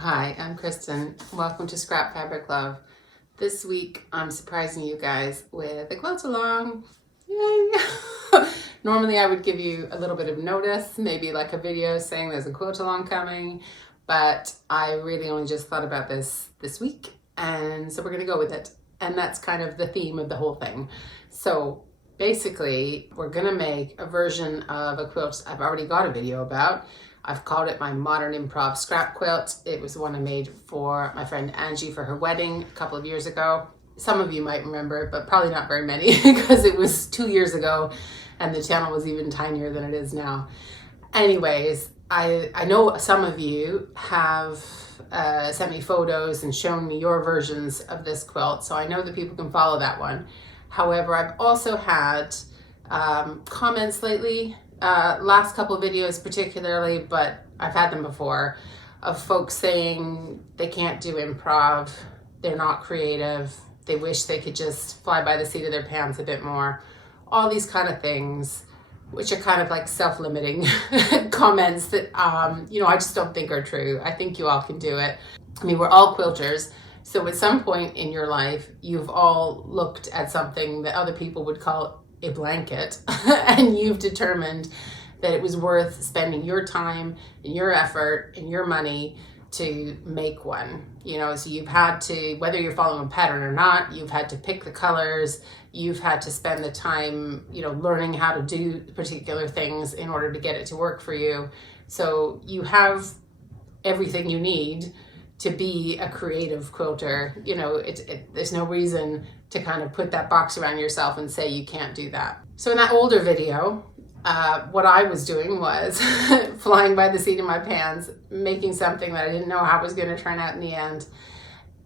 Hi, I'm Kristen. Welcome to Scrap Fabric Love. This week I'm surprising you guys with a quilt along. Yay! Normally I would give you a little bit of notice, maybe like a video saying there's a quilt along coming, but I really only just thought about this week, and so we're gonna go with it. And that's kind of the theme of the whole thing. So basically, we're gonna make a version of a quilt I've already got a video about. I've called it my Modern Improv Scrap Quilt. It was one I made for my friend Angie for her wedding a couple of years ago. Some of you might remember it, but probably not very many because it was 2 years ago and the channel was even tinier than it is now. Anyways, I know some of you have sent me photos and shown me your versions of this quilt, so I know that people can follow that one. However, I've also had comments lately, last couple of videos particularly, but I've had them before, of folks saying they can't do improv, they're not creative, they wish they could just fly by the seat of their pants a bit more. All these kind of things, which are kind of like self-limiting comments that, I just don't think are true. I think you all can do it. I mean, we're all quilters. So at some point in your life, you've all looked at something that other people would call a blanket and you've determined that it was worth spending your time and your effort and your money to make one. So you've had to, whether you're following a pattern or not, you've had to pick the colors, you've had to spend the time, learning how to do particular things in order to get it to work for you. So you have everything you need to be a creative quilter. There's no reason to kind of put that box around yourself and say you can't do that. So in that older video, what I was doing was flying by the seat of my pants, making something that I didn't know how it was going to turn out in the end.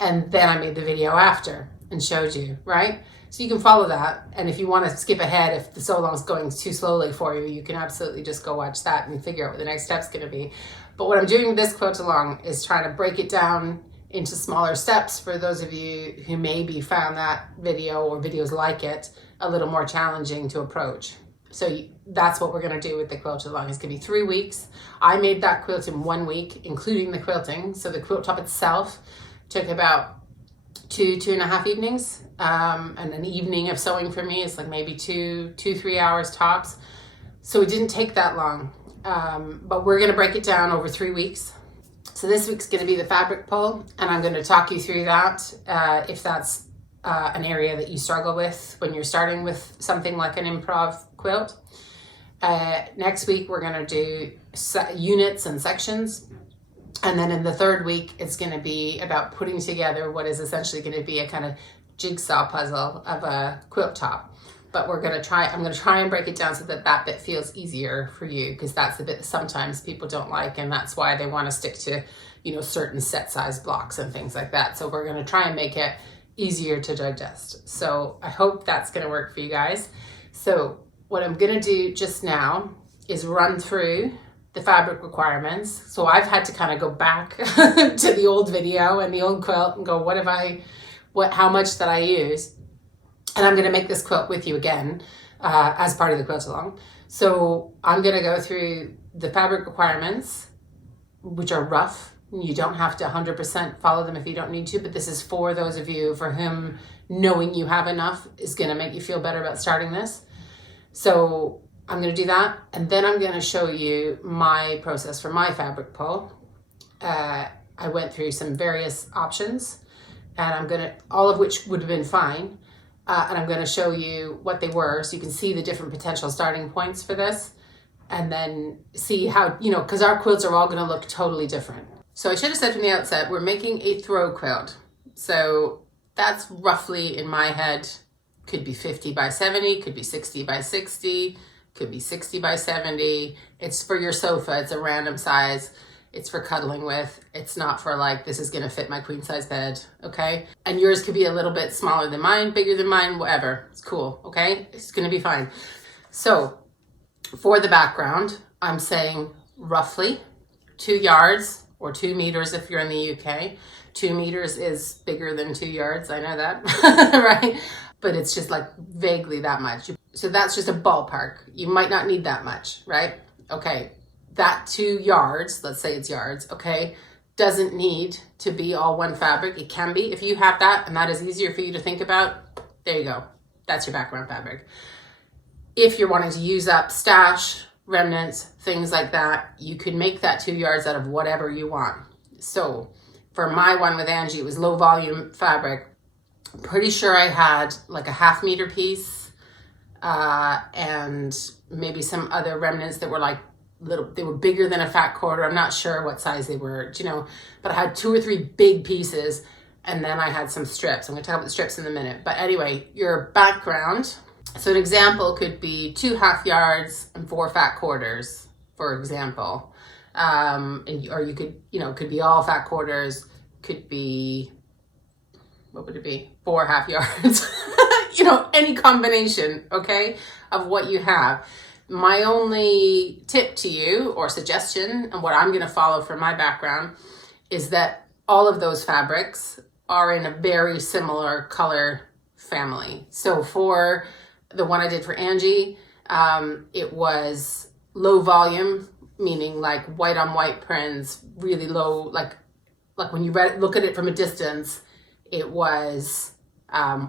And then I made the video after and showed you, right? So you can follow that. And if you want to skip ahead, if the so long's going too slowly for you, you can absolutely just go watch that and figure out what the next step's going to be. But what I'm doing with this quilt along is trying to break it down into smaller steps for those of you who maybe found that video or videos like it a little more challenging to approach. So that's what we're going to do with the quilt along. It's going to be 3 weeks. I made that quilt in 1 week, including the quilting. So the quilt top itself took about 2.5 evenings. And an evening of sewing for me is like maybe 3 hours tops. So it didn't take that long. But we're going to break it down over 3 weeks. So this week's going to be the fabric pull, and I'm going to talk you through that if that's an area that you struggle with when you're starting with something like an improv quilt. Next week we're going to do units and sections, and then in the third week it's going to be about putting together what is essentially going to be a kind of jigsaw puzzle of a quilt top. But I'm going to try and break it down so that bit feels easier for you, because that's the bit that sometimes people don't like, and that's why they want to stick to, certain set size blocks and things like that. So we're going to try and make it easier to digest. So I hope that's going to work for you guys. So what I'm going to do just now is run through the fabric requirements. So I've had to kind of go back to the old video and the old quilt and go, how much did I use? And I'm going to make this quilt with you again as part of the quilt along. So I'm going to go through the fabric requirements, which are rough. You don't have to 100% follow them if you don't need to, but this is for those of you for whom knowing you have enough is going to make you feel better about starting this. So I'm going to do that, and then I'm going to show you my process for my fabric pull. I went through some various options, and all of which would have been fine. And I'm going to show you what they were so you can see the different potential starting points for this, and then see how, because our quilts are all going to look totally different. So I should have said from the outset, we're making a throw quilt. So that's roughly, in my head, could be 50 by 70, could be 60 by 60, could be 60 by 70. It's for your sofa. It's a random size. It's for cuddling with. It's not for like, this is going to fit my queen size bed, okay? And yours could be a little bit smaller than mine, bigger than mine, whatever. It's cool, okay? It's going to be fine. So for the background, I'm saying roughly 2 yards or 2 meters if you're in the UK. 2 meters is bigger than 2 yards. I know that, right? But it's just like vaguely that much. So that's just a ballpark. You might not need that much, right? Okay. That 2 yards, let's say it's yards, okay, doesn't need to be all one fabric. It can be if you have that and that is easier for you to think about. There you go. That's your background fabric. If you're wanting to use up stash, remnants, things like that, you can make that 2 yards out of whatever you want. So for my one with Angie, it was low volume fabric. Pretty sure I had like a 1/2 meter piece and maybe some other remnants that were like little, they were bigger than a fat quarter. I'm not sure what size they were, you know, but I had 2 or 3 big pieces and then I had some strips. I'm gonna talk about the strips in a minute. But anyway, your background. So an example could be 2 1/2 yards and 4 fat quarters, for example. Or you could, you know, it could be all fat quarters, could be, what would it be? 4 1/2 yards, you know, any combination, okay, of what you have. My only tip to you or suggestion and what I'm going to follow for my background is that all of those fabrics are in a very similar color family. So for the one I did for Angie, it was low volume, meaning like white on white prints, really low, like when you look at it from a distance, it was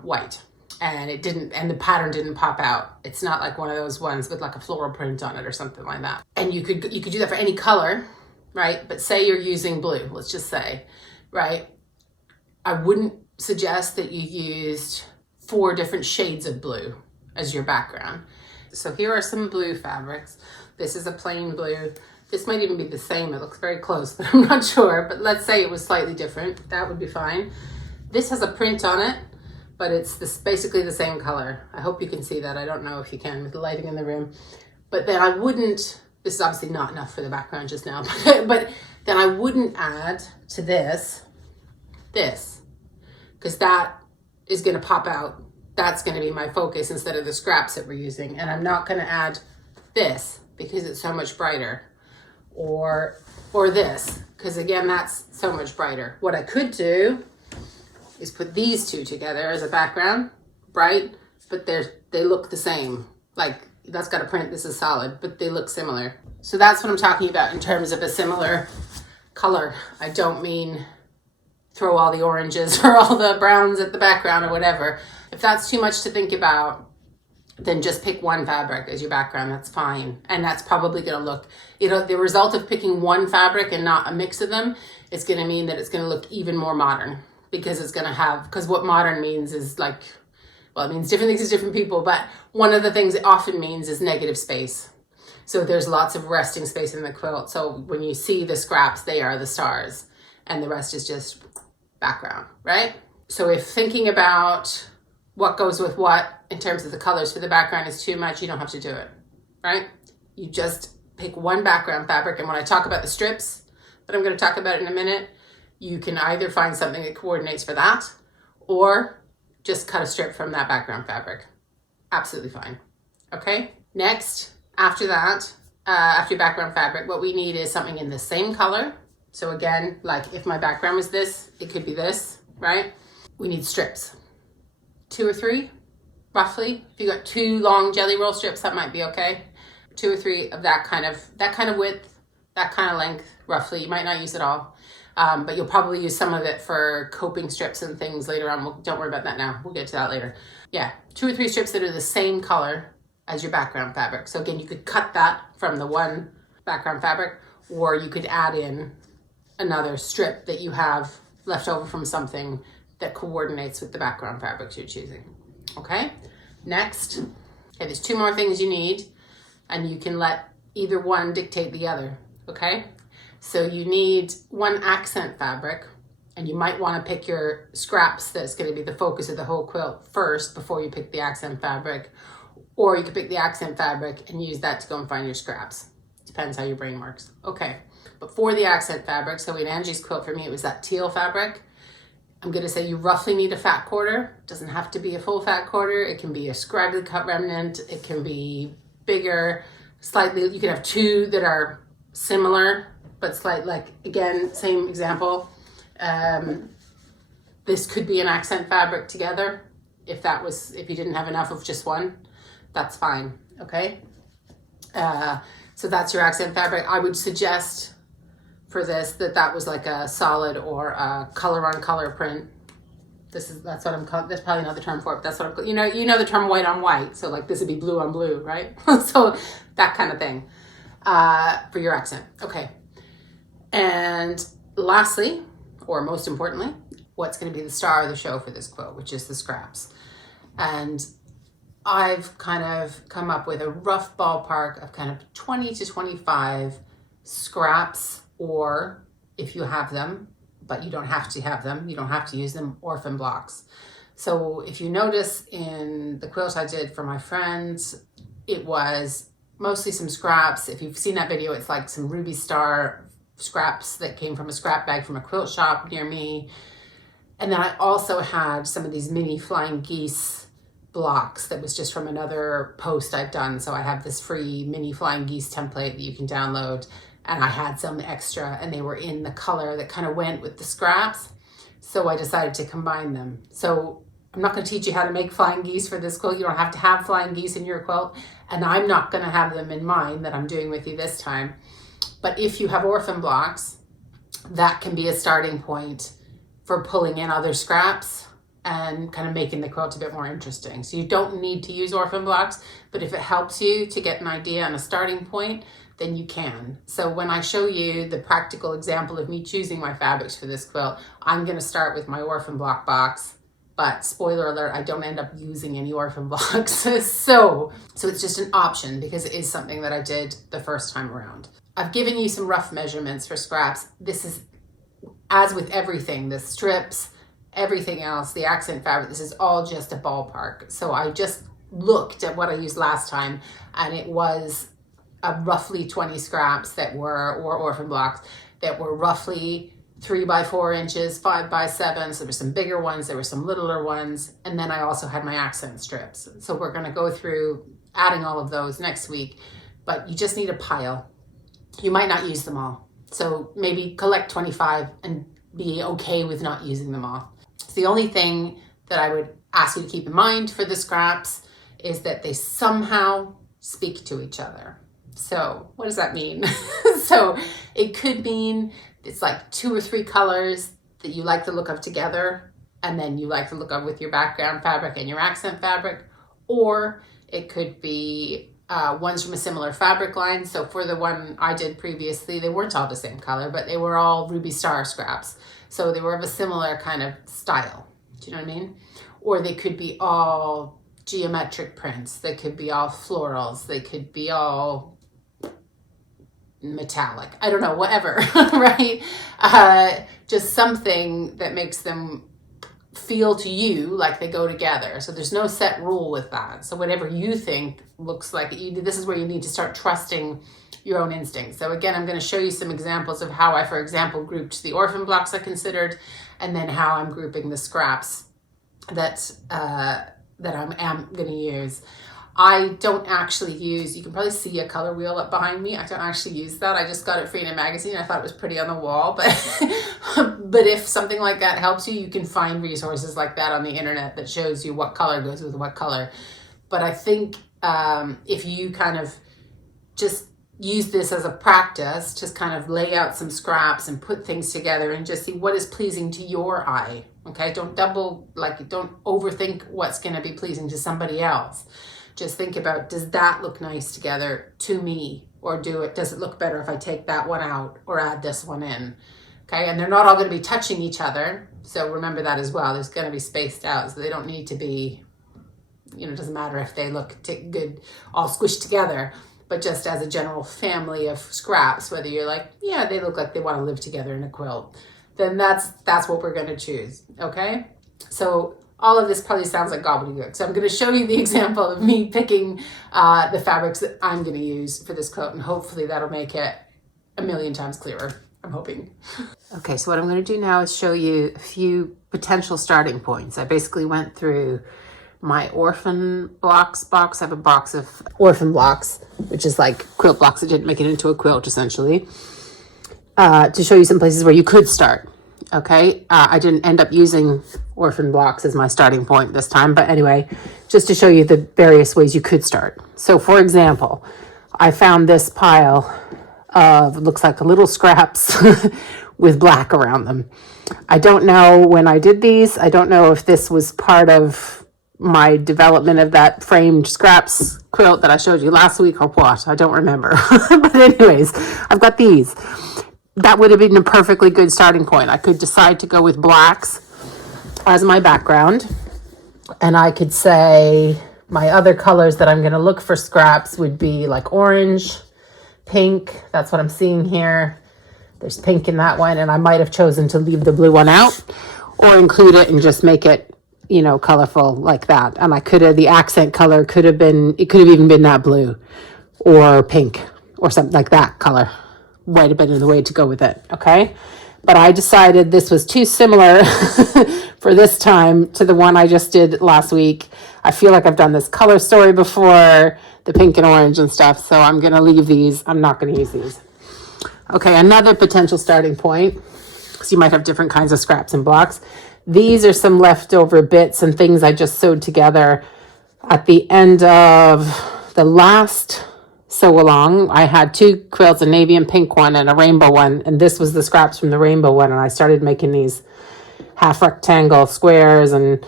white. And it didn't, and the pattern didn't pop out. It's not like one of those ones with like a floral print on it or something like that. And you could do that for any color, right? But say you're using blue, let's just say, right? I wouldn't suggest that you used 4 different shades of blue as your background. So here are some blue fabrics. This is a plain blue. This might even be the same. It looks very close, but I'm not sure. But let's say it was slightly different. That would be fine. This has a print on it, but it's basically the same color. I hope you can see that. I don't know if you can with the lighting in the room. But then I wouldn't, this is obviously not enough for the background just now, but then I wouldn't add to this, because that is gonna pop out. That's gonna be my focus instead of the scraps that we're using. And I'm not gonna add this because it's so much brighter. Or this, because again, that's so much brighter. What I could do is put these two together as a background, bright, but they look the same. Like that's got a print, this is solid, but they look similar. So that's what I'm talking about in terms of a similar color. I don't mean throw all the oranges or all the browns at the background or whatever. If that's too much to think about, then just pick one fabric as your background, that's fine. And that's probably gonna look, the result of picking one fabric and not a mix of them, it's gonna mean that it's gonna look even more modern. Because it's going to have, because what modern means is like, well, it means different things to different people, but one of the things it often means is negative space. So there's lots of resting space in the quilt. So when you see the scraps, they are the stars and the rest is just background, right? So if thinking about what goes with what in terms of the colors for the background is too much, you don't have to do it, right? You just pick one background fabric. And when I talk about the strips that I'm going to talk about in a minute, you can either find something that coordinates for that or just cut a strip from that background fabric. Absolutely fine. Okay. Next, after that, after your background fabric, what we need is something in the same color. So again, like if my background was this, it could be this, right? We need strips, 2 or 3, roughly. If you got 2 long jelly roll strips, that might be okay. 2 or 3 of that kind of width, that kind of length, roughly. You might not use it all. But you'll probably use some of it for coping strips and things later on. Don't worry about that now. We'll get to that later. Yeah, 2 or 3 strips that are the same color as your background fabric. So again, you could cut that from the one background fabric, or you could add in another strip that you have left over from something that coordinates with the background fabrics you're choosing. Okay, next. Okay, there's 2 more things you need, and you can let either one dictate the other, okay? So you need 1 accent fabric, and you might want to pick your scraps that's going to be the focus of the whole quilt first before you pick the accent fabric, or you could pick the accent fabric and use that to go and find your scraps. Depends how your brain works. Okay, but for the accent fabric, so in Angie's quilt for me, it was that teal fabric. I'm going to say you roughly need a fat quarter. It doesn't have to be a full fat quarter. It can be a scraggly cut remnant. It can be bigger, slightly. You can have 2 that are similar, but slight, like again, same example. This could be an accent fabric together. If you didn't have enough of just one, that's fine, okay? So that's your accent fabric. I would suggest for this that was like a solid or a color on color print. That's what I'm calling. There's probably another term for it. But that's what I'm, you know the term white on white. So like this would be blue on blue, right? So that kind of thing for your accent. Okay. And lastly, or most importantly, what's going to be the star of the show for this quilt, which is the scraps. And I've kind of come up with a rough ballpark of kind of 20 to 25 scraps, or if you have them, but you don't have to have them, you don't have to use them, orphan blocks. So if you notice in the quilt I did for my friends, it was mostly some scraps. If you've seen that video, it's like some Ruby Star scraps that came from a scrap bag from a quilt shop near me. And then I also had some of these mini flying geese blocks that was just from another post I've done. So I have this free mini flying geese template that you can download, and I had some extra and they were in the color that kind of went with the scraps. So I decided to combine them. So I'm not going to teach you how to make flying geese for this quilt. You don't have to have flying geese in your quilt, and I'm not going to have them in mine that I'm doing with you this time. But if you have orphan blocks, that can be a starting point for pulling in other scraps and kind of making the quilt a bit more interesting. So you don't need to use orphan blocks, but if it helps you to get an idea and a starting point, then you can. So when I show you the practical example of me choosing my fabrics for this quilt, I'm going to start with my orphan block box, but spoiler alert, I don't end up using any orphan blocks. So it's just an option because it is something that I did the first time around. I've given you some rough measurements for scraps. This is, as with everything, the strips, everything else, the accent fabric, this is all just a ballpark. So I just looked at what I used last time, and it was roughly 20 scraps that were, or orphan blocks, that were roughly 3 by 4 inches, 5 by 7. So there were some bigger ones, there were some littler ones, and then I also had my accent strips. So we're gonna go through adding all of those next week, but you just need a pile. You might not use them all. So maybe collect 25 and be okay with not using them all. So the only thing that I would ask you to keep in mind for the scraps is that they somehow speak to each other. So what does that mean? So it could mean it's like 2 or 3 colors that you like the look of together, and then you like the look of with your background fabric and your accent fabric, or it could be ones from a similar fabric line. So for the one I did previously, they weren't all the same color, but they were all Ruby Star scraps. So they were of a similar kind of style. Do you know what I mean? Or they could be all geometric prints. They could be all florals. They could be all metallic. I don't know, whatever, right? Just something that makes them feel to you like they go together. So there's no set rule with that. So whatever you think looks like it, this is where you need to start trusting your own instincts. So again, I'm going to show you some examples of how I, for example, grouped the orphan blocks I considered, and then how I'm grouping the scraps that I'm going to use. I don't actually use, you can probably see a color wheel up behind me. I don't actually use that. I just got it free in a magazine. I thought it was pretty on the wall, but if something like that helps you, you can find resources like that on the internet that shows you what color goes with what color. But I think if you kind of just use this as a practice, just kind of lay out some scraps and put things together and just see what is pleasing to your eye. Okay, don't overthink what's going to be pleasing to somebody else. Just think about, does that look nice together to me? Or does it look better if I take that one out or add this one in? Okay, and they're not all going to be touching each other. So remember that as well. There's going to be spaced out, so they don't need to be, it doesn't matter if they look good, all squished together, but just as a general family of scraps, whether you're like, yeah, they look like they want to live together in a quilt, then that's what we're going to choose, okay? So all of this probably sounds like gobbledygook. So I'm going to show you the example of me picking the fabrics that I'm going to use for this quilt, and hopefully that'll make it a million times clearer, I'm hoping. Okay, so what I'm going to do now is show you a few potential starting points. I basically went through my orphan blocks box. I have a box of orphan blocks, which is like quilt blocks that didn't make it into a quilt, essentially, to show you some places where you could start. Okay, I didn't end up using orphan blocks as my starting point this time, but anyway, just to show you the various ways you could start. So for example, I found this pile of, looks like little scraps with black around them. I don't know when I did these. I don't know if this was part of my development of that framed scraps quilt that I showed you last week or what. I don't remember. But anyways, I've got these. That would have been a perfectly good starting point. I could decide to go with blacks as my background. And I could say my other colors that I'm going to look for scraps would be like orange, pink. That's what I'm seeing here. There's pink in that one. And I might have chosen to leave the blue one out or include it and just make it, you know, colorful like that. And I could have, the accent color could have been, it could have even been that blue or pink or something like that color. Might have been the way to go with it. Okay. But I decided this was too similar for this time to the one I just did last week. I feel like I've done this color story before, the pink and orange and stuff. So I'm going to leave these. I'm not going to use these. Okay. Another potential starting point, because you might have different kinds of scraps and blocks. These are some leftover bits and things I just sewed together at the end of the last sew along. I had two quilts, a navy and pink one and a rainbow one, and this was the scraps from the rainbow one, and I started making these half rectangle squares and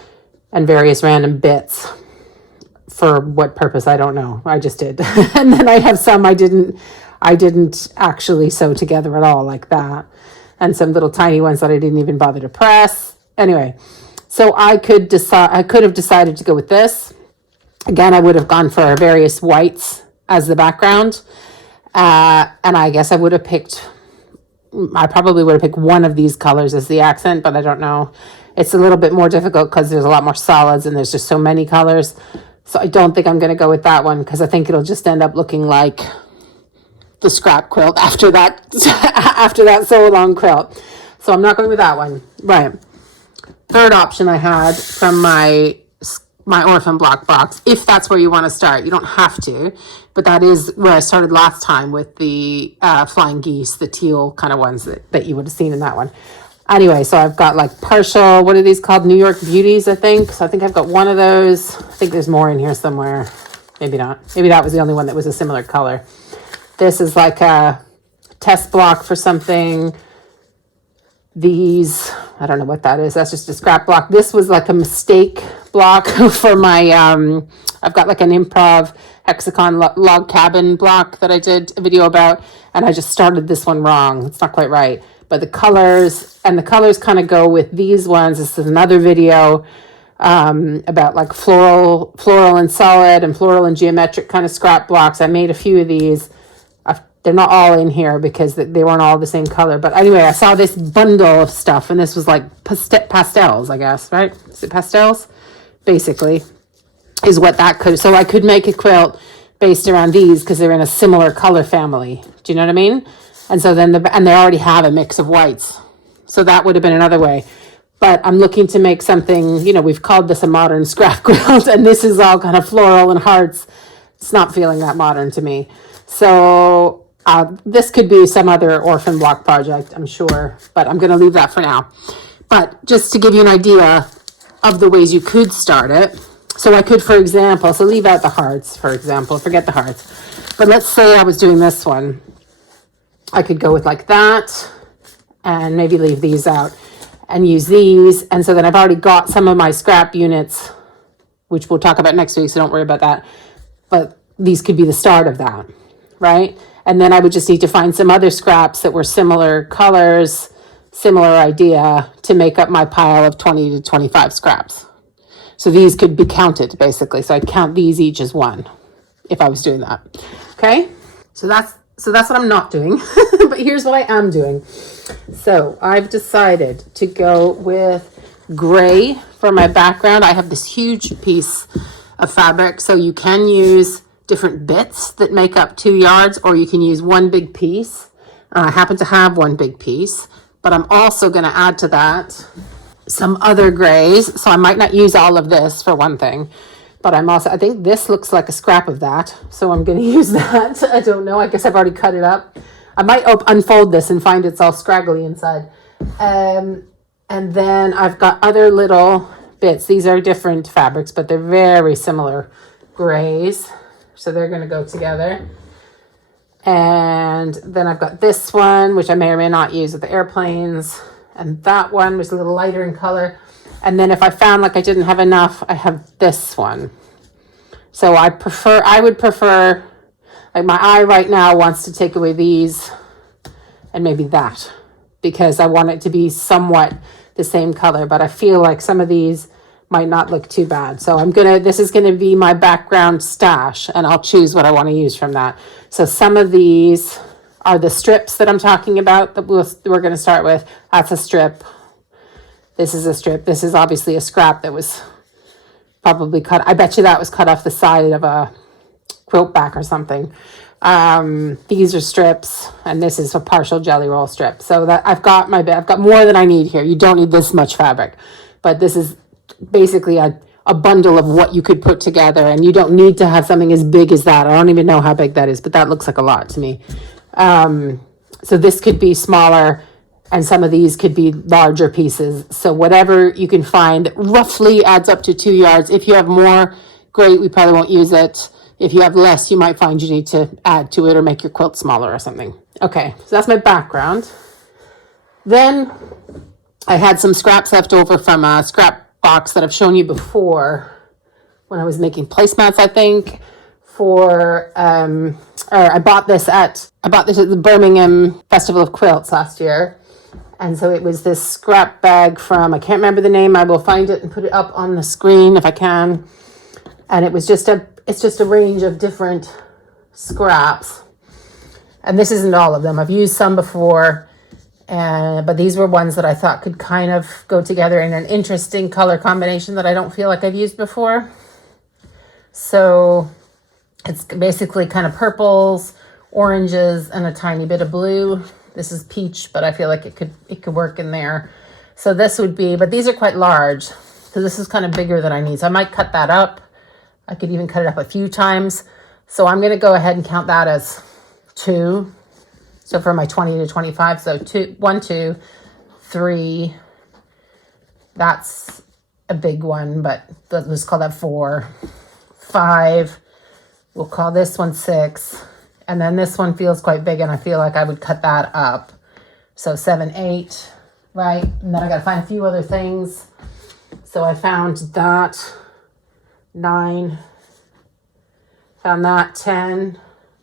various random bits. For what purpose, I don't know. I just did. And then I have some I didn't actually sew together at all, like that, and some little tiny ones that I didn't even bother to press. Anyway, so I could have decided to go with this. Again, I would have gone for various whites as the background. And I guess I probably would have picked one of these colors as the accent, but I don't know. It's a little bit more difficult because there's a lot more solids and there's just so many colors. So I don't think I'm going to go with that one because I think it'll just end up looking like the scrap quilt after that, after that sew along quilt. So I'm not going with that one. Right. Third option I had from my orphan block box, if that's where you want to start. You don't have to, but that is where I started last time with the flying geese, the teal kind of ones that you would have seen in that one. Anyway, so I've got like partial, what are these called? New York Beauties, I think. So I think I've got one of those. I think there's more in here somewhere. Maybe not. Maybe that was the only one that was a similar color. This is like a test block for something. These, I don't know what that is. That's just a scrap block. This was like a mistake block for my, I've got like an improv hexagon log cabin block that I did a video about, and I just started this one wrong. It's not quite right. But the colors kind of go with these ones. This is another video about like floral and solid and floral and geometric kind of scrap blocks. I made a few of these. They're not all in here because they weren't all the same color. But anyway, I saw this bundle of stuff, and this was like pastels, I guess, right? Is it pastels? Basically, is what that could. So I could make a quilt based around these because they're in a similar color family. Do you know what I mean? And so then they already have a mix of whites. So that would have been another way. But I'm looking to make something, you know, we've called this a modern scrap quilt, and this is all kind of floral and hearts. It's not feeling that modern to me. So this could be some other orphan block project, I'm sure, but I'm going to leave that for now. But just to give you an idea of the ways you could start it. So I could, for example, so leave out the hearts, for example, forget the hearts. But let's say I was doing this one. I could go with like that and maybe leave these out and use these. And so then I've already got some of my scrap units, which we'll talk about next week, so don't worry about that. But these could be the start of that, right? And then I would just need to find some other scraps that were similar colors, similar idea to make up my pile of 20 to 25 scraps. So these could be counted basically. So I'd count these each as one if I was doing that. Okay. So that's what I'm not doing, but here's what I am doing. So I've decided to go with gray for my background. I have this huge piece of fabric. So you can use different bits that make up 2 yards, or you can use one big piece. I happen to have one big piece, but I'm also going to add to that some other grays. So I might not use all of this for one thing, but I think this looks like a scrap of that. So I'm going to use that. I don't know. I guess I've already cut it up. I might unfold this and find it's all scraggly inside. And then I've got other little bits. These are different fabrics, but they're very similar grays. So they're going to go together. And then I've got this one, which I may or may not use with the airplanes. And that one was a little lighter in color. And then if I found like I didn't have enough, I have this one. So I would prefer, like my eye right now wants to take away these and maybe that, because I want it to be somewhat the same color, but I feel like some of these might not look too bad. So this is gonna be my background stash, and I'll choose what I want to use from that. So some of these are the strips that I'm talking about that we're gonna start with. That's a strip. This is a strip. This is obviously a scrap that was probably cut. I bet you that was cut off the side of a quilt back or something. These are strips, and this is a partial jelly roll strip. So that I've got more than I need here. You don't need this much fabric, but this is basically a bundle of what you could put together, and you don't need to have something as big as that. I don't even know how big that is, but that looks like a lot to me. So this could be smaller, and some of these could be larger pieces. So whatever you can find roughly adds up to 2 yards. If you have more, great, we probably won't use it. If you have less, you might find you need to add to it or make your quilt smaller or something. Okay, so that's my background. Then I had some scraps left over from a scrap box that I've shown you before when I was making placemats, I think, I bought this at the Birmingham Festival of Quilts last year. And so it was this scrap bag from, I can't remember the name. I will find it and put it up on the screen if I can. And it's just a range of different scraps. And this isn't all of them. I've used some before, but these were ones that I thought could kind of go together in an interesting color combination that I don't feel like I've used before. So it's basically kind of purples, oranges, and a tiny bit of blue. This is peach, but I feel like it could work in there. So this would be, but these are quite large. So this is kind of bigger than I need. So I might cut that up. I could even cut it up a few times. So I'm going to go ahead and count that as 2. So for my 20 to 25, so 1, 2, 3. That's a big one, but let's call that 4. 5. We'll call this one 6. And then this one feels quite big, and I feel like I would cut that up. So 7, 8, right? And then I got to find a few other things. So I found that 9. Found that 10.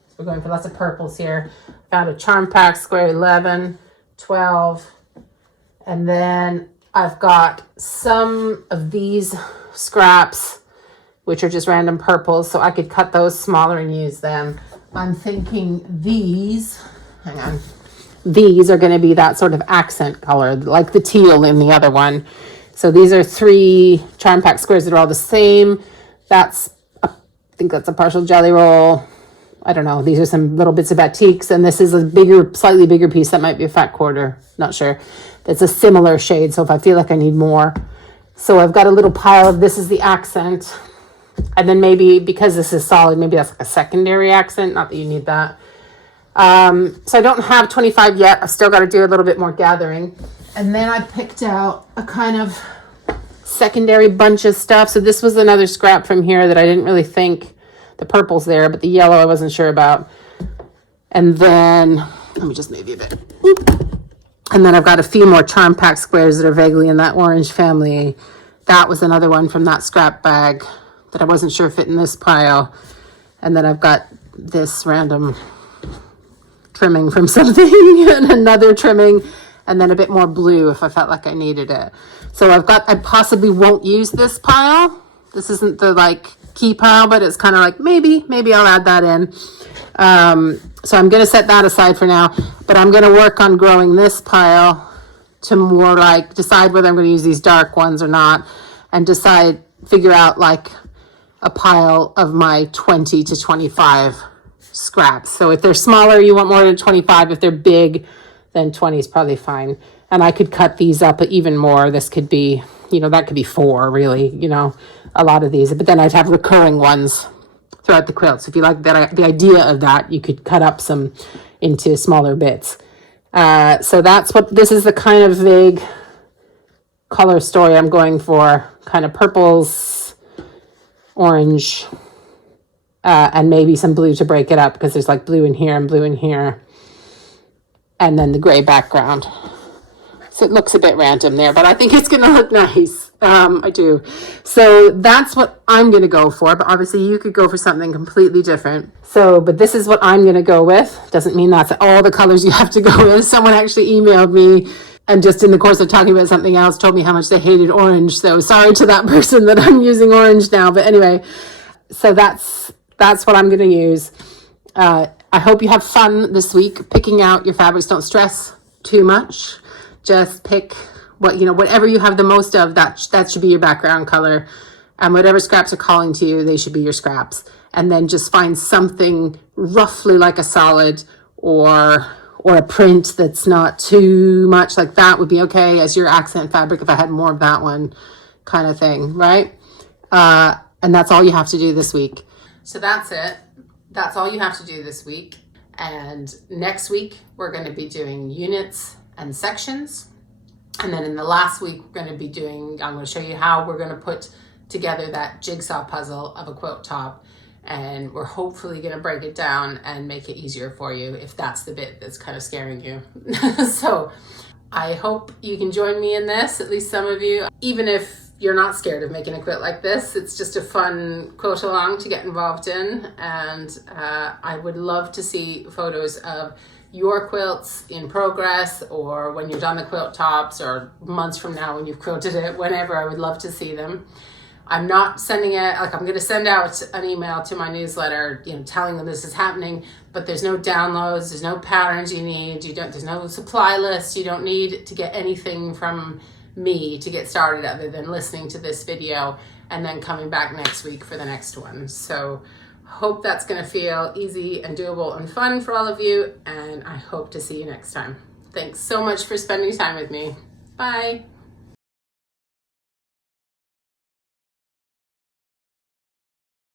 So we're going for lots of purples here. Found a charm pack square 11, 12. And then I've got some of these scraps, which are just random purples, so I could cut those smaller and use them. I'm thinking these are going to be that sort of accent color, like the teal in the other one. So these are 3 charm pack squares that are all the same. I think that's a partial jelly roll. I don't know. These are some little bits of batiks, and this is a slightly bigger piece. That might be a fat quarter. Not sure. It's a similar shade, so if I feel like I need more. So I've got a little pile of this is the accent. And then maybe, because this is solid, maybe that's like a secondary accent. Not that you need that. So I don't have 25 yet. I've still got to do a little bit more gathering. And then I picked out a kind of secondary bunch of stuff. So this was another scrap from here that I didn't really think. The purple's there, but the yellow I wasn't sure about. And then, let me just maybe a bit. And then I've got a few more charm pack squares that are vaguely in that orange family. That was another one from that scrap bag that I wasn't sure fit in this pile. And then I've got this random trimming from something and another trimming, and then a bit more blue if I felt like I needed it. So I possibly won't use this pile. This isn't the key pile, but it's kind of like maybe I'll add that in. So I'm going to set that aside for now, but I'm going to work on growing this pile to more decide whether I'm going to use these dark ones or not, and figure out a pile of my 20 to 25 scraps. So if they're smaller, you want more than 25. If they're big, then 20 is probably fine. And I could cut these up even more. This could be, that could be 4 really, a lot of these. But then I'd have recurring ones throughout the quilt. So if you like the idea of that, you could cut up some into smaller bits. So this is the kind of vague color story I'm going for. Kind of purples, orange, and maybe some blue to break it up because there's like blue in here and blue in here. And then the gray background. So it looks a bit random there, but I think it's going to look nice. I do. So that's what I'm going to go for, but obviously you could go for something completely different. So, but this is what I'm going to go with. Doesn't mean that's all the colors you have to go with. Someone actually emailed me and just in the course of talking about something else told me how much they hated orange. So sorry to that person that I'm using orange now. But anyway, so that's what I'm going to use. I hope you have fun this week picking out your fabrics. Don't stress too much. Just pick whatever you have the most of, that should be your background color. And whatever scraps are calling to you, they should be your scraps. And then just find something roughly like a solid or a print that's not too much. Like that would be okay as your accent fabric if I had more of that one kind of thing, right? And that's all you have to do this week. So that's it. That's all you have to do this week. And next week, we're going to be doing units and sections. And then in the last week, I'm going to show you how we're going to put together that jigsaw puzzle of a quilt top. And we're hopefully going to break it down and make it easier for you if that's the bit that's kind of scaring you. So I hope you can join me in this, at least some of you. Even if you're not scared of making a quilt like this, it's just a fun quilt along to get involved in. And I would love to see photos of your quilts in progress, or when you're done the quilt tops, or months from now when you've quilted it, whenever. I would love to see them. I'm not sending it, like I'm going to send out an email to my newsletter, telling them this is happening, but there's no downloads, there's no patterns you need, there's no supply list, you don't need to get anything from me to get started other than listening to this video and then coming back next week for the next one. So hope that's going to feel easy and doable and fun for all of you, and I hope to see you next time. Thanks so much for spending time with me. Bye.